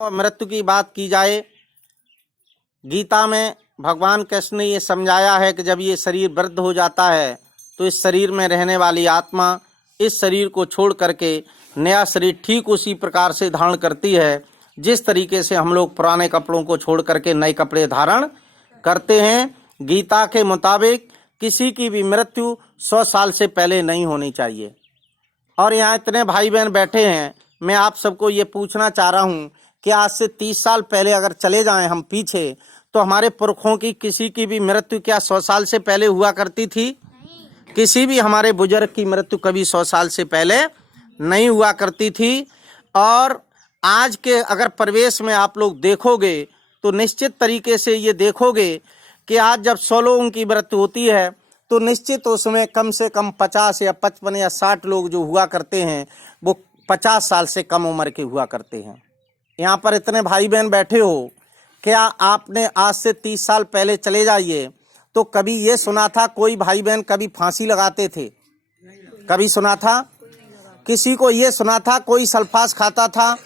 मृत्यु की बात की जाए, गीता में भगवान कृष्ण ने ये समझाया है कि जब ये शरीर वृद्ध हो जाता है तो इस शरीर में रहने वाली आत्मा इस शरीर को छोड़ करके नया शरीर ठीक उसी प्रकार से धारण करती है जिस तरीके से हम लोग पुराने कपड़ों को छोड़ करके नए कपड़े धारण करते हैं। गीता के मुताबिक किसी की भी मृत्यु 100 साल से पहले नहीं होनी चाहिए। और यहाँ इतने भाई बहन बैठे हैं, मैं आप सबको ये पूछना चाह रहा हूँ कि आज से 30 साल पहले अगर चले जाएं हम पीछे, तो हमारे पुरखों की किसी की भी मृत्यु क्या 100 साल से पहले हुआ करती थी? किसी भी हमारे बुजुर्ग की मृत्यु कभी 100 साल से पहले नहीं हुआ करती थी। और आज के अगर परिवेश में आप लोग देखोगे तो निश्चित तरीके से ये देखोगे कि आज जब 100 लोगों की मृत्यु होती है तो निश्चित उसमें कम से कम 50 या 55 या 60 लोग जो हुआ करते हैं वो 50 साल से कम उम्र के हुआ करते हैं। यहाँ पर इतने भाई बहन बैठे हो, क्या आपने आज से 30 साल पहले चले जाइए तो कभी ये सुना था कोई भाई बहन कभी फांसी लगाते थे? कभी सुना था? किसी को ये सुना था कोई सल्फास खाता था?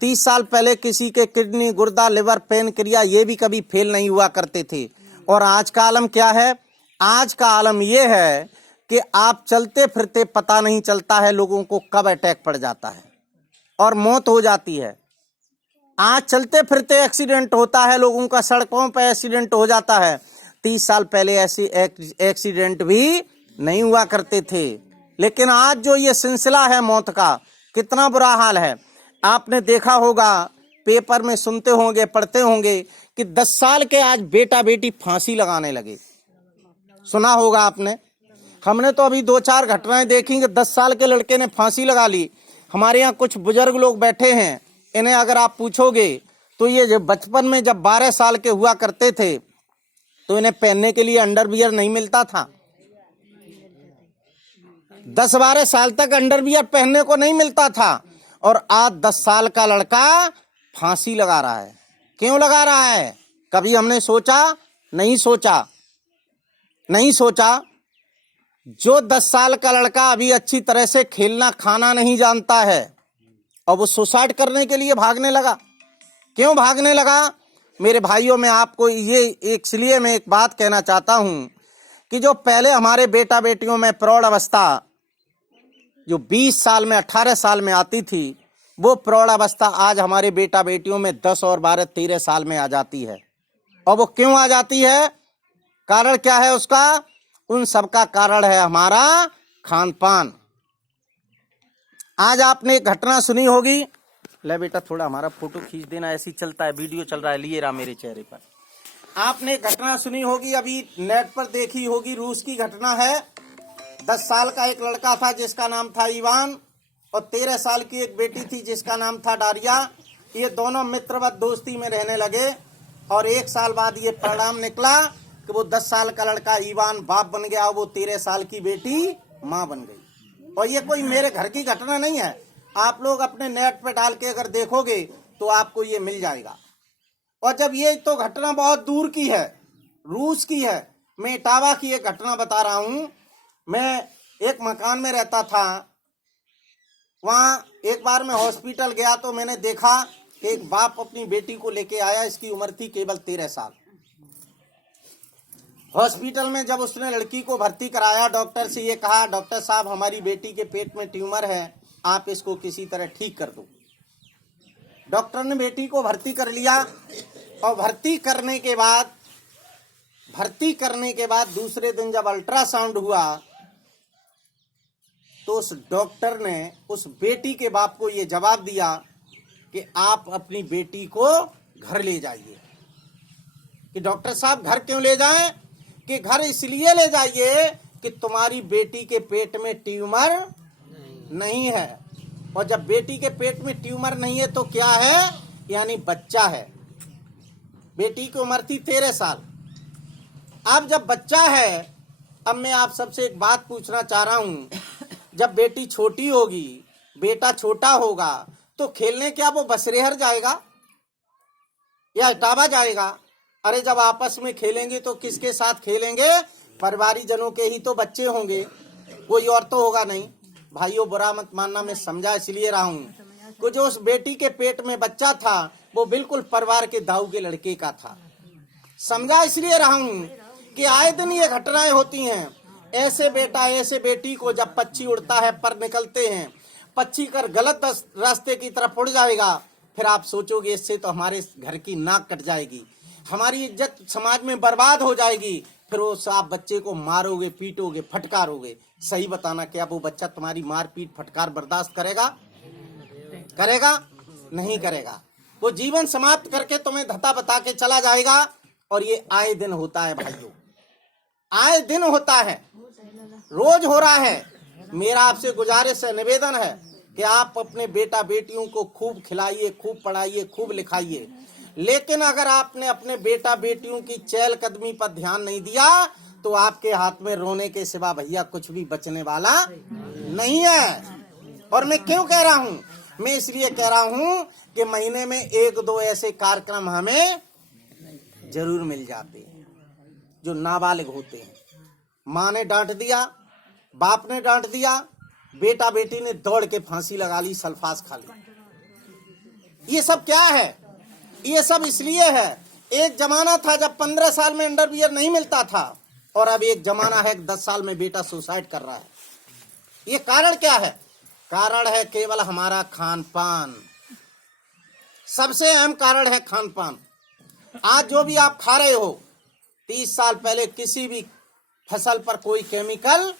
30 साल पहले किसी के किडनी, गुर्दा, लिवर, पेनक्रिया ये भी कभी फेल नहीं हुआ करते थे। और आज का आलम क्या है? आज का आलम ये है कि आप चलते फिरते पता नहीं चलता है लोगों को कब अटैक पड़ जाता है और मौत हो जाती है। आज चलते फिरते एक्सीडेंट होता है लोगों का, सड़कों पर एक्सीडेंट हो जाता है। 30 साल पहले ऐसे एक्सीडेंट भी नहीं हुआ करते थे। लेकिन आज जो ये सिलसिला है मौत का, कितना बुरा हाल है। आपने देखा होगा, पेपर में सुनते होंगे, पढ़ते होंगे कि 10 साल के आज बेटा बेटी फांसी लगाने लगे। सुना होगा आपने। हमने तो अभी 2-4 घटनाएं देखी कि 10 साल के लड़के ने फांसी लगा ली। हमारे यहाँ कुछ बुजुर्ग लोग बैठे हैं, इन्हें अगर आप पूछोगे तो ये जो बचपन में जब 12 साल के हुआ करते थे तो इन्हें पहनने के लिए अंडरवियर नहीं मिलता था। 10-12 साल तक अंडरवियर पहनने को नहीं मिलता था और आज 10 साल का लड़का फांसी लगा रहा है। क्यों लगा रहा है? कभी हमने सोचा? नहीं सोचा। नहीं सोचा। जो 10 साल का लड़का अभी अच्छी तरह से खेलना खाना नहीं जानता है और वो सुसाइड करने के लिए भागने लगा। क्यों भागने लगा? मेरे भाइयों, मैं आपको ये इसलिए मैं एक बात कहना चाहता हूं कि जो पहले हमारे बेटा बेटियों में प्रौढ़ अवस्था जो 20 साल में 18 साल में आती थी, वो प्रौढ़ अवस्था आज हमारे बेटा बेटियों में 10 और 12-13 साल में आ जाती है। और वो क्यों आ जाती है? कारण क्या है उसका? उन सब का कारण है हमारा खान पान। आज आपने एक घटना सुनी होगी। ले बेटा थोड़ा हमारा फोटो खींच देना, ऐसी चलता है, वीडियो चल रहा है, लिए रहा मेरे चेहरे पर। आपने घटना सुनी होगी, अभी नेट पर देखी होगी, रूस की घटना है। 10 साल का एक लड़का था जिसका नाम था इवान और 13 साल की एक बेटी थी जिसका नाम था डारिया। ये दोनों मित्रवत दोस्ती में रहने लगे और 1 साल बाद ये परिणाम निकला कि वो 10 साल का लड़का इवान बाप बन गया और वो 13 साल की बेटी माँ बन गई। और ये कोई मेरे घर की घटना नहीं है, आप लोग अपने नेट पे डाल के अगर देखोगे तो आपको ये मिल जाएगा। और जब ये तो घटना बहुत दूर की है, रूस की है, मैं इटावा की एक घटना बता रहा हूँ। मैं एक मकान में रहता था, वहाँ एक बार मैं हॉस्पिटल गया तो मैंने देखा कि एक बाप अपनी बेटी को लेके आया, इसकी उम्र थी केवल 13 साल। हॉस्पिटल में जब उसने लड़की को भर्ती कराया, डॉक्टर से ये कहा, डॉक्टर साहब हमारी बेटी के पेट में ट्यूमर है, आप इसको किसी तरह ठीक कर दो। डॉक्टर ने बेटी को भर्ती कर लिया और भर्ती करने के बाद दूसरे दिन जब अल्ट्रासाउंड हुआ तो उस डॉक्टर ने उस बेटी के बाप को ये जवाब दिया कि आप अपनी बेटी को घर ले जाइए। कि डॉक्टर साहब घर क्यों ले जाएं? कि घर इसलिए ले जाइए कि तुम्हारी बेटी के पेट में ट्यूमर नहीं है। और जब बेटी के पेट में ट्यूमर नहीं है तो क्या है? यानी बच्चा है। बेटी की उम्र थी 13 साल। अब जब बच्चा है, अब मैं आप सबसे एक बात पूछना चाह रहा हूं, जब बेटी छोटी होगी, बेटा छोटा होगा, तो खेलने क्या वो बसरेहर जाएगा या इटावा जाएगा? अरे जब आपस में खेलेंगे तो किसके साथ खेलेंगे? परिवारिक जनों के ही तो बच्चे होंगे, कोई और तो होगा नहीं। भाइयों बुरा मत मानना, मैं समझा इसलिए रहा हूं कि जो उस बेटी के पेट में बच्चा था वो बिल्कुल परिवार के दाऊ के लड़के का था। समझा इसलिए रहा हूं कि आए दिन ये घटनाएं होती हैं। ऐसे बेटा ऐसे बेटी को जब पक्षी उड़ता है, पर निकलते हैं, पक्षी कर गलत रास्ते की तरफ उड़ जाएगा, फिर आप सोचोगे इससे तो हमारे घर की नाक कट जाएगी, हमारी इज्जत समाज में बर्बाद हो जाएगी। फिर उस आप बच्चे को मारोगे, पीटोगे, फटकारोगे। सही बताना, क्या वो बच्चा तुम्हारी मार पीट फटकार बर्दाश्त करेगा? करेगा? नहीं करेगा। वो जीवन समाप्त करके तुम्हें धता बता के चला जाएगा। और ये आए दिन होता है भाइयों, आए दिन होता है, रोज हो रहा है। मेरा आपसे गुजारिश है, निवेदन है कि आप अपने बेटा बेटियों को खूब खिलाइए, खूब पढ़ाइए, खूब लिखाइए। लेकिन अगर आपने अपने बेटा बेटियों की चहलकदमी पर ध्यान नहीं दिया तो आपके हाथ में रोने के सिवा भैया कुछ भी बचने वाला नहीं है। और मैं क्यों कह रहा हूं? मैं इसलिए कह रहा हूं कि महीने में 1-2 ऐसे कार्यक्रम हमें जरूर मिल जाते हैं जो नाबालिग होते हैं। माँ ने डांट दिया, बाप ने डांट दिया, बेटा बेटी ने दौड़ के फांसी लगा ली, सल्फास खा ली। ये सब क्या है? ये सब इसलिए है, एक जमाना था जब 15 साल में अंडरवियर नहीं मिलता था, और अब एक जमाना है 10 साल में बेटा सुसाइड कर रहा है। ये कारण क्या है? कारण है केवल हमारा खान पान। सबसे अहम कारण है खान पान। आज जो भी आप खा रहे हो, 30 साल पहले किसी भी फसल पर कोई केमिकल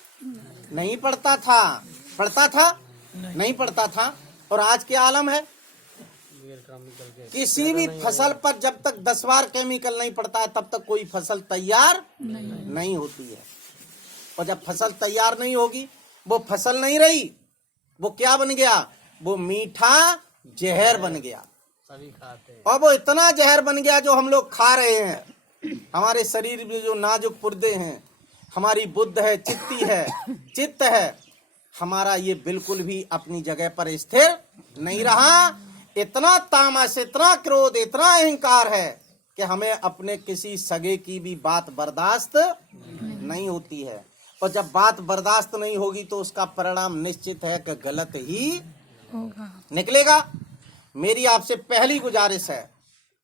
नहीं पड़ता था। पड़ता था? नहीं पड़ता था। और आज क्या आलम है? किसी भी फसल पर जब तक 10 बार केमिकल नहीं पड़ता है तब तक कोई फसल तैयार नहीं होती है। और जब फसल तैयार नहीं होगी, वो फसल नहीं रही, वो क्या बन गया? वो मीठा जहर बन गया। सभी खाते हैं। और वो इतना जहर बन गया जो हम लोग खा रहे हैं। हमारे शरीर में जो नाजुक पुर्दे हैं, हमारी बुद्ध है, चित्त है, हमारा ये बिल्कुल भी अपनी जगह पर स्थिर नहीं रहा। इतना तामस, इतना क्रोध, इतना अहंकार है कि हमें अपने किसी सगे की भी बात बर्दाश्त नहीं होती है। और जब बात बर्दाश्त नहीं होगी तो उसका परिणाम निश्चित है कि गलत ही होगा, निकलेगा। मेरी आपसे पहली गुजारिश है,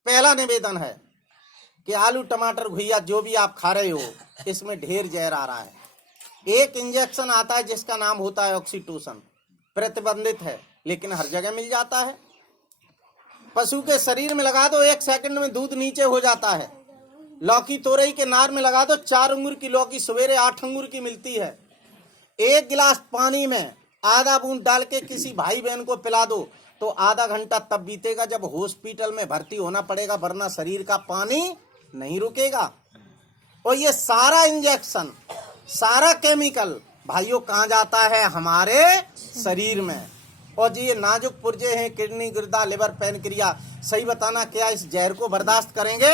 पहला निवेदन है कि आलू टमाटर घुइया जो भी आप खा रहे हो, इसमें ढेर जहर आ रहा है। एक इंजेक्शन आता है जिसका नाम होता है ऑक्सीटोसिन, प्रतिबंधित है लेकिन हर जगह मिल जाता है। पशु के शरीर में लगा दो, 1 सेकंड में दूध नीचे हो जाता है। लौकी तोरई के नार में लगा दो, 4 अंगूर की लौकी सवेरे 8 अंगूर की मिलती है। 1 गिलास पानी में आधा बूंद डाल के किसी भाई बहन को पिला दो तो आधा घंटा तब बीतेगा जब हॉस्पिटल में भर्ती होना पड़ेगा, वरना शरीर का पानी नहीं रुकेगा। और ये सारा इंजेक्शन, सारा केमिकल भाइयों कहाँ जाता है? हमारे शरीर में। और जी ये नाजुक पुर्जे हैं, किडनी, गुर्दा, लिवर, पैनक्रिया, सही बताना, क्या इस जहर को बर्दाश्त करेंगे?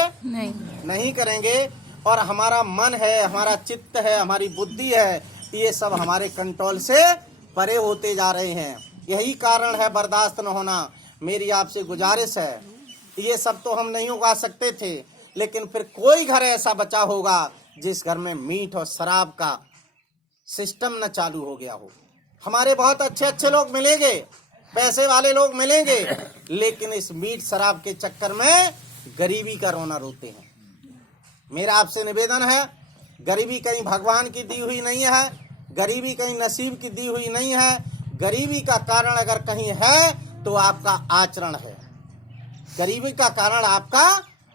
नहीं करेंगे। और हमारा मन है, हमारा चित्त है, हमारी बुद्धि है, ये सब हमारे कंट्रोल से परे होते जा रहे हैं। यही कारण है बर्दाश्त न होना। मेरी आपसे गुजारिश है, ये सब तो हम नहीं उगा सकते थे, लेकिन फिर कोई घर ऐसा बचा होगा जिस घर में मीट और शराब का सिस्टम न चालू हो गया हो। हमारे बहुत अच्छे अच्छे लोग मिलेंगे, पैसे वाले लोग मिलेंगे, लेकिन इस मीट शराब के चक्कर में गरीबी का रोना रोते हैं। मेरा आपसे निवेदन है, गरीबी कहीं भगवान की दी हुई नहीं है, गरीबी कहीं नसीब की दी हुई नहीं है। गरीबी का कारण अगर कहीं है तो आपका आचरण है। गरीबी का कारण आपका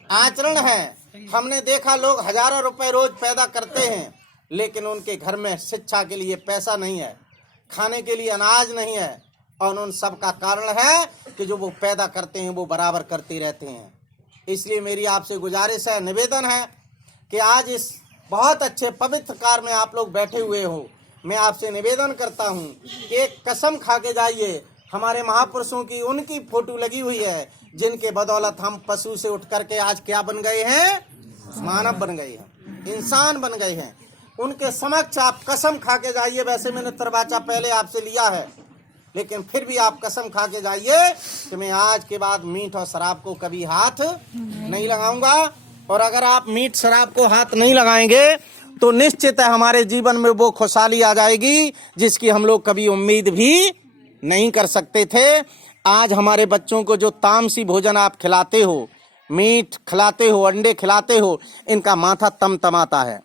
आचरण है। हमने देखा लोग हजारों रुपए रोज पैदा करते हैं, लेकिन उनके घर में शिक्षा के लिए पैसा नहीं है, खाने के लिए अनाज नहीं है। और उन सब का कारण है कि जो वो पैदा करते हैं वो बराबर करते रहते हैं। इसलिए मेरी आपसे गुजारिश है, निवेदन है कि आज इस बहुत अच्छे पवित्र कार में आप लोग बैठे हुए हो, मैं आपसे निवेदन करता हूँ कि एक कसम खा के जाइए। हमारे महापुरुषों की उनकी फोटो लगी हुई है जिनके बदौलत हम पशु से उठ करके आज क्या बन गए हैं? मानव बन गए हैं, इंसान बन गए हैं। उनके समक्ष आप कसम खा के जाइए। वैसे मैंने तरवाचा पहले आपसे लिया है, लेकिन फिर भी आप कसम खा के जाइए कि मैं आज के बाद मीट और शराब को कभी हाथ नहीं लगाऊंगा। और अगर आप मीट शराब को हाथ नहीं लगाएंगे तो निश्चित है हमारे जीवन में वो खुशहाली आ जाएगी जिसकी हम लोग कभी उम्मीद भी नहीं कर सकते थे। आज हमारे बच्चों को जो तामसी भोजन आप खिलाते हो, मीट खिलाते हो, अंडे खिलाते हो, इनका माथा तमतमाता है।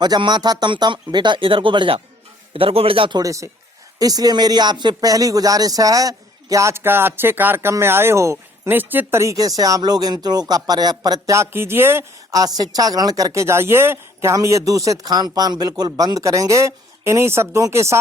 और जब माथा तमतम, बेटा इधर को बढ़ जाओ, इधर को बढ़ जाओ थोड़े से। इसलिए मेरी आपसे पहली गुजारिश है कि आज का अच्छे कार्यक्रम में आए हो, निश्चित तरीके से आप लोग इन चीज़ों का परित्याग कीजिए। आज शिक्षा ग्रहण करके जाइए कि हम ये दूषित खान पान बिल्कुल बंद करेंगे। इन्हीं शब्दों के साथ